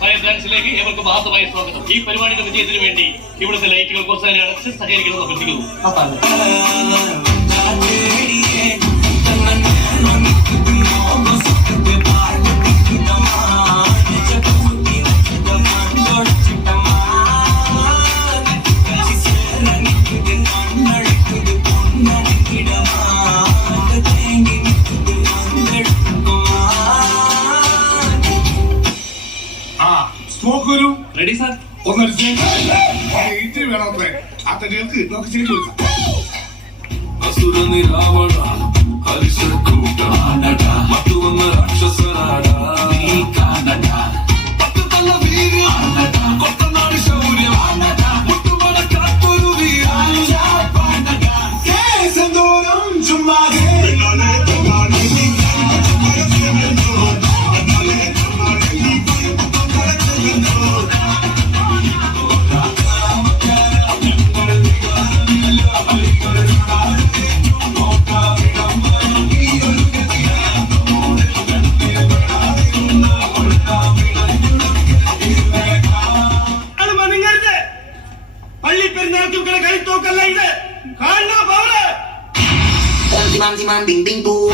ഡാൻസിലേക്ക് ഇവർക്ക് ഭാഗമായ സ്വാഗതം. ഈ പരിപാടിയുടെ വിജയത്തിന് വേണ്ടി ഇവിടുത്തെ ലൈറ്റുകൾ കുറച്ച് നേരം അടച്ച് സഹകരിക്കണമെന്ന് അഭ്യർത്ഥിക്കുന്നു. Ready sir? ഒന്നടിച്ച് വേണമത്രേ. ആ തടികൾക്ക് നമുക്ക് ചെയ്തു കൊടുക്കാം. Ding ding boom.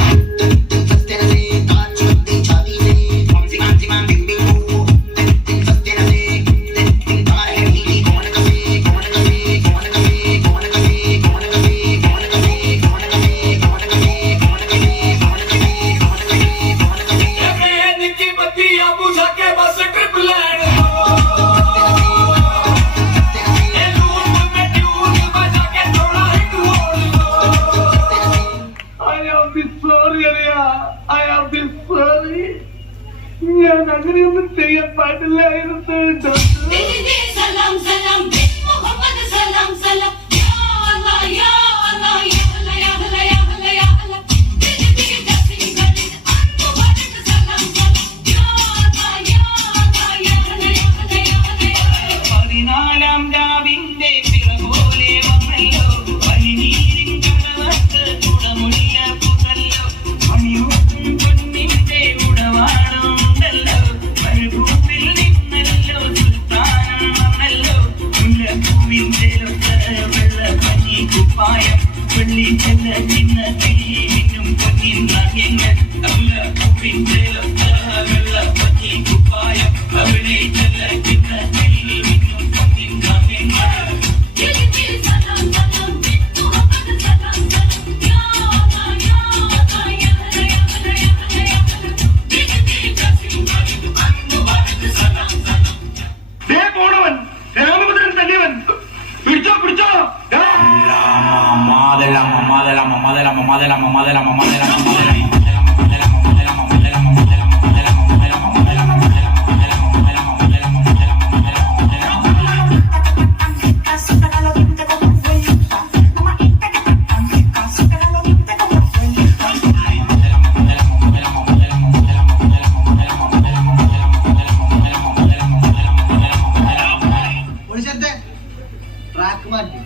ഞാൻ അങ്ങനെയൊന്നും ചെയ്യാൻ പാടില്ലായിരുന്നു. സലാം സലാം മുഹമ്മദ് സലാം സലാം യാ അല്ലാ യാ അല്ലാ യാ അല്ലാ യാ അല്ലാ യാ അല്ലാ യാ അല്ലാ ദിൽ ജസിം ഗലിൻ മുഹമ്മദ് സലാം സലാം യാ അല്ലാ യാ അല്ലാ യാ അല്ലാ യാ അല്ലാ യാ അല്ലാ. പതിനാലാം രാവിന്റെ പിറപോലെ വന്നല്ലോ പനിനീരിൻ കടവത്ത് കുടമുല്ല പുതല്ലോ മണിമുത്തും പൊന്നിന്റെ ഉടവാടുണ്ടല്ലോ മരുഭൂമിൽ നിന്നല്ലോ സുൽത്താനം വന്നല്ലോ മുല്ലപ്പൂവിന്റെ വെള്ളപ്പഞ്ഞി കുപ്പായം വെള്ളി ചെല്ല ചിന്ന മിന്നും പൊന്നിൻ നാണ്യങ്ങൾ മുല്ലപ്പൂവിന്റെ വെള്ളപ്പഞ്ഞി കുപ്പായം വെള്ളി ചെല്ല ചിന്ന മിന്നും പൊന്നിൻ നാണ്യങ്ങൾ. സലാം സലാം മുഹമ്മദ് സലാം സലാം യാ അല്ലാ യാ അല്ലാ യാ അല്ലാ യാ അല്ലാ യാ അല്ലാ യാ അല്ലാ ദിൽ ജസിം ഗലിൻ മുഹമ്മദ് സലാം സലാം. ദേ പോണവൻ രാമഭദ്രൻ തന്നെയവൻ. പിടിച്ചോ പിടിച്ചോ. ട്രാക്ക് മാറ്റി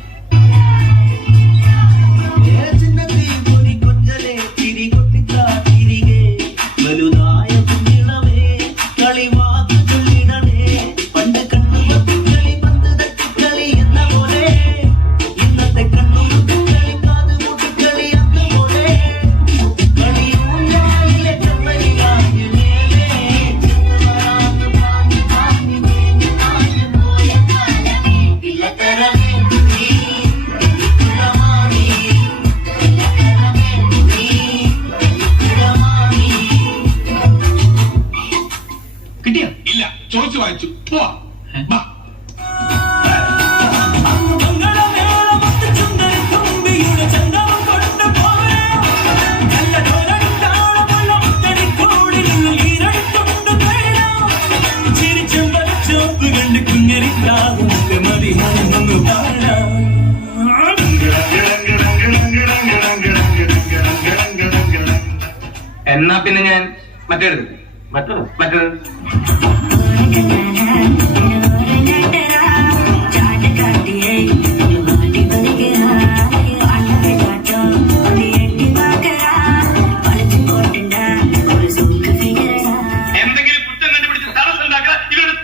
കിട്ടിയോ? ഇല്ല, ചോദിച്ചു വാങ്ങിച്ചു. പോവാ. എന്നാ പിന്നെ ഞാൻ മറ്റേത് മറ്റേത് എന്തെങ്കിലും കുറ്റം കണ്ടുപിടിച്ച് തടസ്സം ഉണ്ടാക്കുക ഇവരുടെ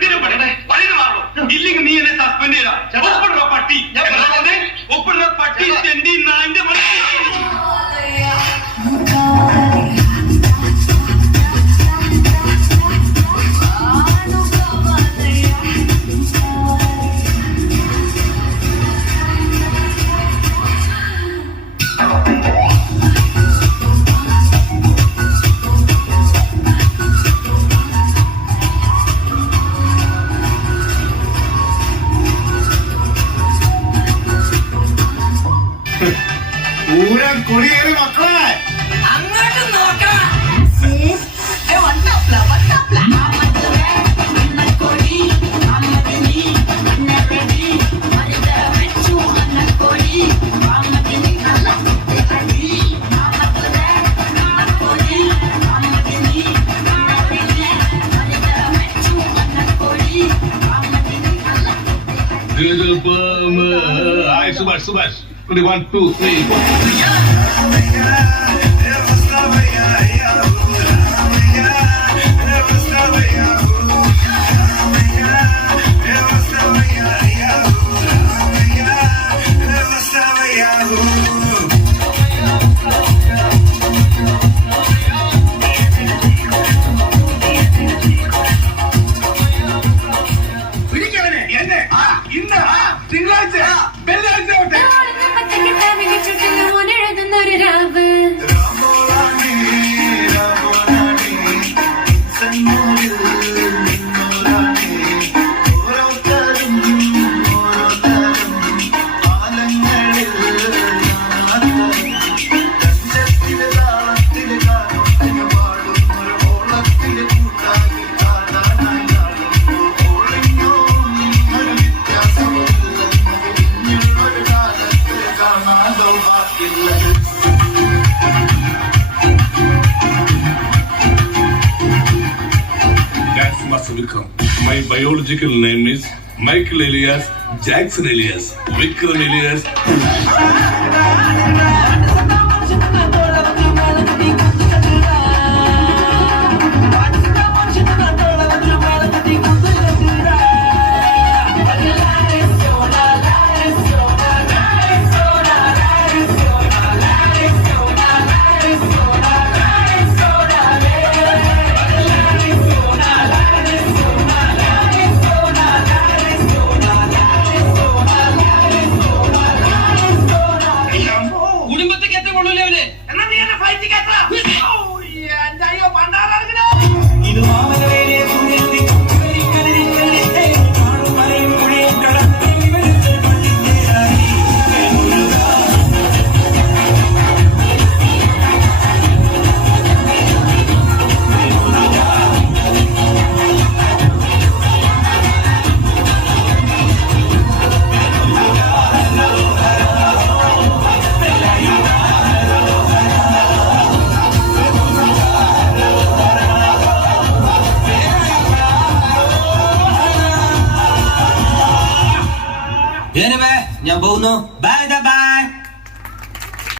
Hi, Subhash. 1, 2, 3, 4. പിടിക്കവനെ എന്നെ ഇന്ന് തിങ്കളാഴ്ച വെള്ളിയാഴ്ച ആവട്ടെ. ഒരു രാവ് That's Masavicram. My biological name is Michael Elias Jackson Elias Vikram Elias. കുടുംബത്തെ കേട്ട കൊള്ളൂലേ അവര് എന്നാ നീ എന്നെ ഫൈറ്റ് കേട്ട ഇത് മാമലവേലെ സൂര്യത്തി കരിക്കരിക്കരിക്കരിത്തെ കാണും മലയും പുഴയും കടത്തിൽ വെളുത്ത് പള്ളിത്തേരായി ഞാൻ പോകുന്നു.